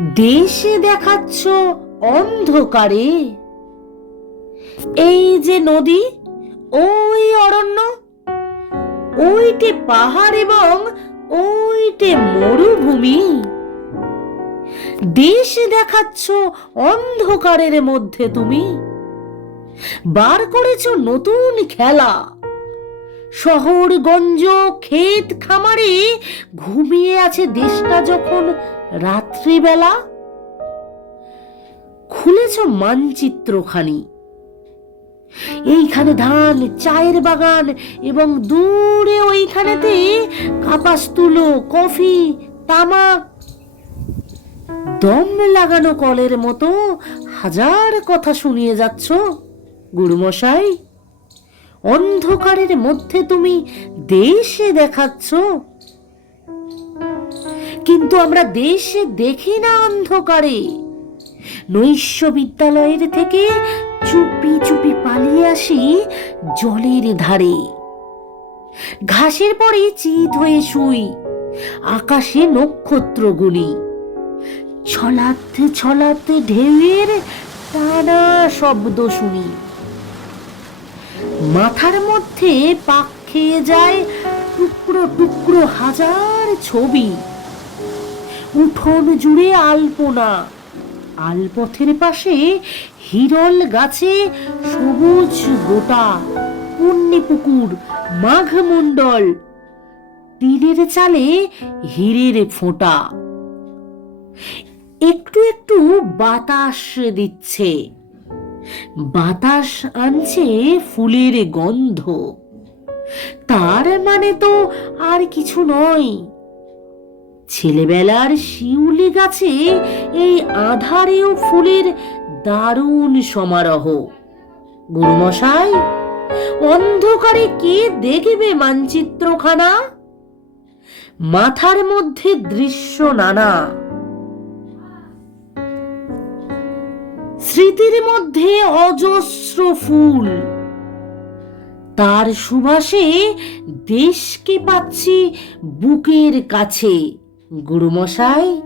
দেশে দেখাচ্ছ অন্ধকারে। এই যে নদী, ওই অরণ্য, ওইটে পাহাড় এবং ওইটে মরুভূমি। দেশ দেখাচ্ছ অন্ধকারের মধ্যে তুমি। বার করেছ নতুন খেলা। শহর গঞ্জ ক্ষেত খামারে ঘুমিয়ে আছে দেশটা যখন রাত্রিবেলা? খুলেছ মানচিত্রখানি। এইখানে ধান, চায়ের বাগান এবং দূরে ওইখানেতে কাপাস তুলো, কফি, তামাক। দম লাগানো কলের মতো হাজার কথা শুনিয়ে যাচ্ছ, গুরুমশাই। অন্ধকারের মধ্যে তুমি দেশে দেখাচ্ছ? কিন্তু আমরা দেশে দেখি না অন্ধকারে। নৈশ বিদ্যালয়ের থেকে চুপি চুপি পালিয়ে আসি জলের ধারে। ঘাসের পরে চিত হয়ে শুই আকাশে নক্ষত্র গুনি ছলাতে ছলাতে ঢেউয়ের টানা শব্দ শুনি। মাথার মধ্যে পাক খেয়ে যায় টুকরো টুকরো হাজার ছবি। উঠোন জুড়ে আলপনা। আলপথের পাশে হিরল গাছে সবুজ গোটা পুণ্যি পুকুর, মাঘ মণ্ডল। তীরের চালে হীরের ফোঁটা। একটু একটু বাতাস দিচ্ছে। বাতাস আনছে ফুলের গন্ধ। তার মানে তো আর কিছু নয়। ছেলেবেলার শিউলি গাছে এই আধারেও ফুলের দারুণ সমারোহ। গুরুমশাই, অন্ধকারে কে দেখবে মানচিত্রখানা? মাথার মধ্যে দৃশ্য নানা। স্মৃতির মধ্যে অজস্র ফুল। তার সুবাসে দেশকে পাচ্ছি বুকের কাছে। গুরুমশাই